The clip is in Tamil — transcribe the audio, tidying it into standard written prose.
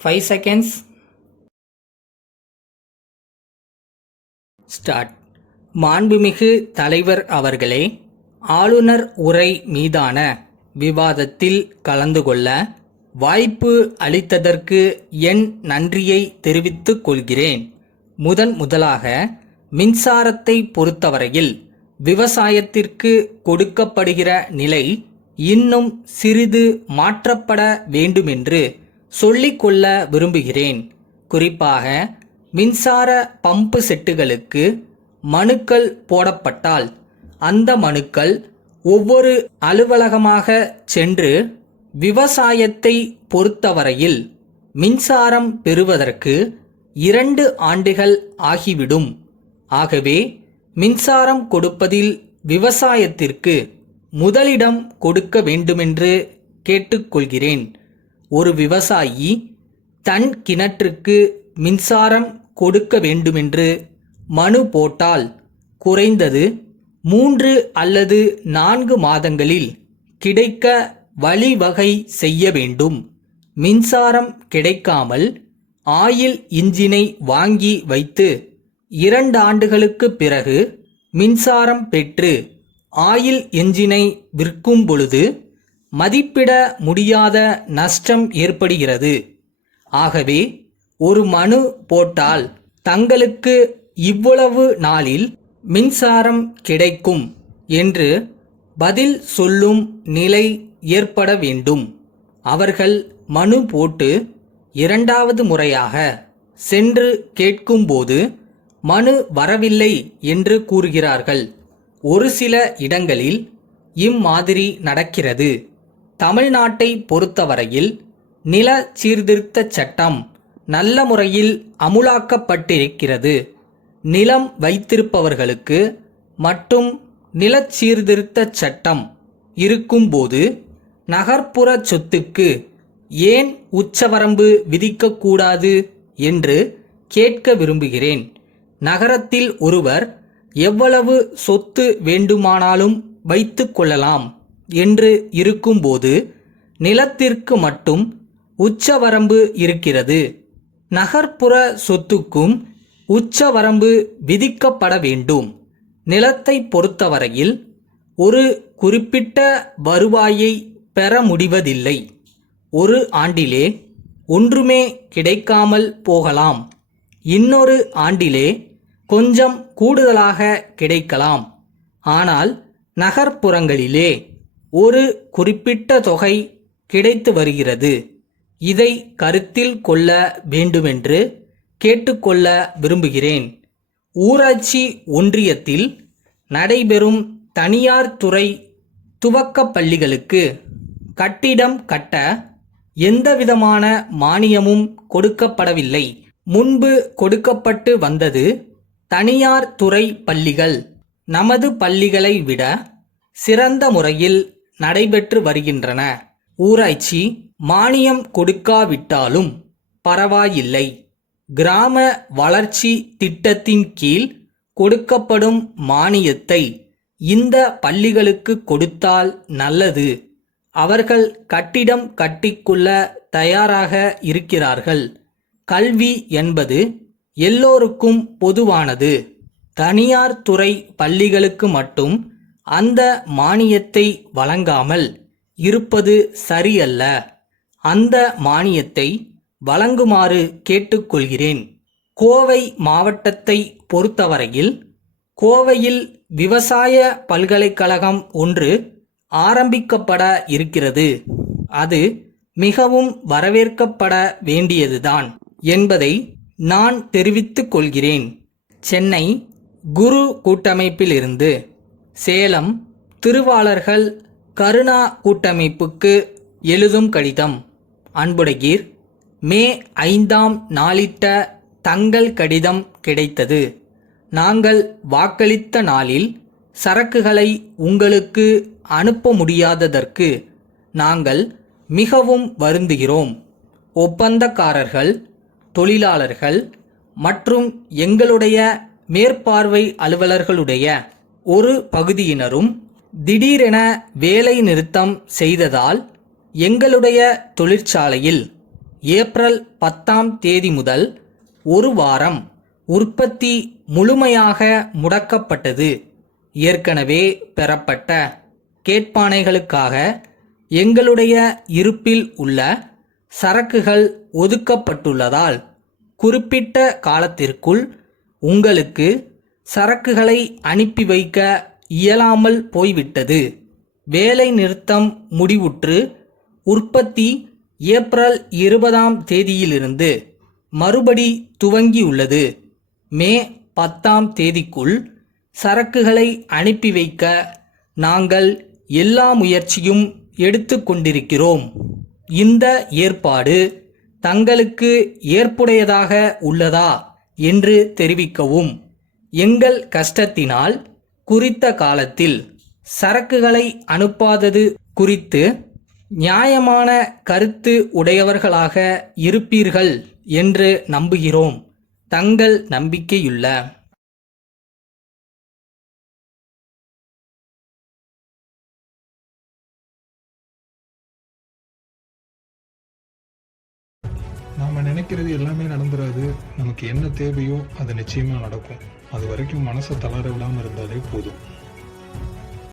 5 seconds. ஸ்டார்ட். மாண்புமிகு தலைவர் அவர்களே, ஆளுநர் உரை மீதான விவாதத்தில் கலந்து கொள்ள வாய்ப்பு அளித்ததற்கு என் நன்றியை தெரிவித்துக் கொள்கிறேன். முதலாக மின்சாரத்தை பொறுத்தவரையில் விவசாயத்திற்கு கொடுக்கப்படுகிற நிலை இன்னும் சிறிது மாற்றப்பட வேண்டுமென்று சொல்லிக்கொள்ள விரும்புகிறேன். குறிப்பாக மின்சார பம்பு செட்டுகளுக்கு மனுக்கள் போடப்பட்டால் அந்த மனுக்கள் ஒவ்வொரு அலுவலகமாக சென்று விவசாயத்தை பொறுத்தவரையில் மின்சாரம் பெறுவதற்கு 2 ஆண்டுகள் ஆகிவிடும். ஆகவே மின்சாரம் கொடுப்பதில் விவசாயத்திற்கு முதலிடம் கொடுக்க வேண்டுமென்று கேட்டுக்கொள்கிறேன். ஒரு விவசாயி தன் கிணற்றுக்கு மின்சாரம் கொடுக்க வேண்டுமென்று மனு போட்டால் குறைந்தது 3 அல்லது 4 மாதங்களில் கிடைக்க வழிவகை செய்ய வேண்டும். மின்சாரம் கிடைக்காமல் ஆயில் இன்ஜினை வாங்கி வைத்து 2 ஆண்டுகளுக்கு பிறகு மின்சாரம் பெற்று ஆயில் என்ஜினை விற்கும் பொழுது மதிப்பிட முடியாத நஷ்டம் ஏற்படுகிறது. ஆகவே ஒரு மனு போட்டால் தங்களுக்கு இவ்வளவு நாளில் மின்சாரம் கிடைக்கும் என்று பதில் சொல்லும் நிலை ஏற்பட வேண்டும். அவர்கள் மனு போட்டு 2வது முறையாக சென்று கேட்கும்போது மனு வரவில்லை என்று கூறுகிறார்கள். ஒரு சில இடங்களில் இம்மாதிரி நடக்கிறது. தமிழ்நாட்டை பொறுத்தவரையில் நில சீர்திருத்த சட்டம் நல்ல முறையில் அமுலாக்கப்பட்டிருக்கிறது. நிலம் வைத்திருப்பவர்களுக்கு மட்டும் நில சீர்திருத்த சட்டம் இருக்கும்போது நகர்ப்புற சொத்துக்கு ஏன் உச்சவரம்பு விதிக்கக்கூடாது என்று கேட்க விரும்புகிறேன். நகரத்தில் ஒருவர் எவ்வளவு சொத்து வேண்டுமானாலும் வைத்து கொள்ளலாம் என்று இருக்கும்போது நிலத்திற்கு மட்டும் உச்சவரம்பு இருக்கிறது. நகர்ப்புற சொத்துக்கும் உச்சவரம்பு விதிக்கப்பட வேண்டும். நிலத்தை பொறுத்தவரையில் ஒரு குறிப்பிட்ட வருவாயை பெற முடிவதில்லை. ஒரு ஆண்டிலே ஒன்றுமே கிடைக்காமல் போகலாம். இன்னொரு ஆண்டிலே கொஞ்சம் கூடுதலாக கிடைக்கலாம். ஆனால் நகர்ப்புறங்களிலே ஒரு குறிப்பிட்ட தொகை கிடைத்து வருகிறது. இதை கருத்தில் கொள்ள வேண்டுமென்று கேட்டுக்கொள்ள விரும்புகிறேன். ஊராட்சி ஒன்றியத்தில் நடைபெறும் தனியார் துறை துவக்க பள்ளிகளுக்கு கட்டிடம் கட்ட எந்தவிதமான மானியமும் கொடுக்கப்படவில்லை. முன்பு கொடுக்கப்பட்டு வந்தது. தனியார் துறை பள்ளிகள் நமது பள்ளிகளை விட சிறந்த முறையில் நடைபெற்று வருகின்றன. ஊராட்சி மானியம் கொடுக்காவிட்டாலும் பரவாயில்லை. கிராம வளர்ச்சி திட்டத்தின் கீழ் கொடுக்கப்படும் மானியத்தை இந்த பள்ளிகளுக்கு கொடுத்தால் நல்லது. அவர்கள் கட்டிடம் கட்டிக்கொள்ள தயாராக இருக்கிறார்கள். கல்வி என்பது எல்லோருக்கும் பொதுவானது. தனியார் துறை பள்ளிகளுக்கு மட்டும் அந்த மானியத்தை வழங்காமல் இருப்பது சரியல்ல. அந்த மானியத்தை வழங்குமாறு கேட்டுக்கொள்கிறேன். கோவை மாவட்டத்தை பொறுத்தவரையில் கோவையில் விவசாய பல்கலைக்கழகம் ஒன்று ஆரம்பிக்கப்பட இருக்கிறது. அது மிகவும் வரவேற்கப்பட வேண்டியதுதான் என்பதை நான் தெரிவித்துக் கொள்கிறேன். சென்னை குரு கூட்டமைப்பிலிருந்து சேலம் திருவாளர்கள் கருணா கூட்டமைப்புக்கு எழுதும் கடிதம். அன்புடையீர், மே 5ஆம் நாளிட்ட தங்கள் கடிதம் கிடைத்தது. நாங்கள் வாக்களித்த நாளில் சரக்குகளை உங்களுக்கு அனுப்ப முடியாததற்கு நாங்கள் மிகவும் வருந்துகிறோம். ஒப்பந்தக்காரர்கள், தொழிலாளர்கள் மற்றும் எங்களுடைய மேற்பார்வை அலுவலர்களுடைய ஒரு பகுதியினரும் திடீரென வேலை நிறுத்தம் செய்ததால் எங்களுடைய தொழிற்சாலையில் ஏப்ரல் 10ஆம் தேதி முதல் ஒரு வாரம் உற்பத்தி முழுமையாக முடக்கப்பட்டது. ஏற்கனவே பெறப்பட்ட கேட்பானைகளுக்காக எங்களுடைய இருப்பில் உள்ள சரக்குகள் ஒதுக்கப்பட்டுள்ளதால் குறிப்பிட்ட காலத்திற்குள் உங்களுக்கு சரக்குகளை அனுப்பி வைக்க இயலாமல் போய்விட்டது. வேலை நிறுத்தம் முடிவுற்று உற்பத்தி ஏப்ரல் 20ஆம் தேதியிலிருந்து மறுபடி துவங்கியுள்ளது. மே 10ஆம் தேதிக்குள் சரக்குகளை அனுப்பி வைக்க நாங்கள் எல்லா முயற்சியும் எடுத்து கொண்டிருக்கிறோம். இந்த ஏற்பாடு தங்களுக்கு ஏற்புடையதாக உள்ளதா என்று தெரிவிக்கவும். எங்கள் கஷ்டத்தினால் குறித்த காலத்தில் சரக்குகளை அனுப்பாதது குறித்து நியாயமான கருத்து உடையவர்களாக இருப்பீர்கள் என்று நம்புகிறோம். தங்கள் நம்பிக்கையுள்ள நாம நினைக்கிறது எல்லாமே நடந்துராது. நமக்கு என்ன தேவையோ அது நிச்சயமா நடக்கும். அது வரைக்கும் மனசை தளர விடாம இருந்தாலே போதும்.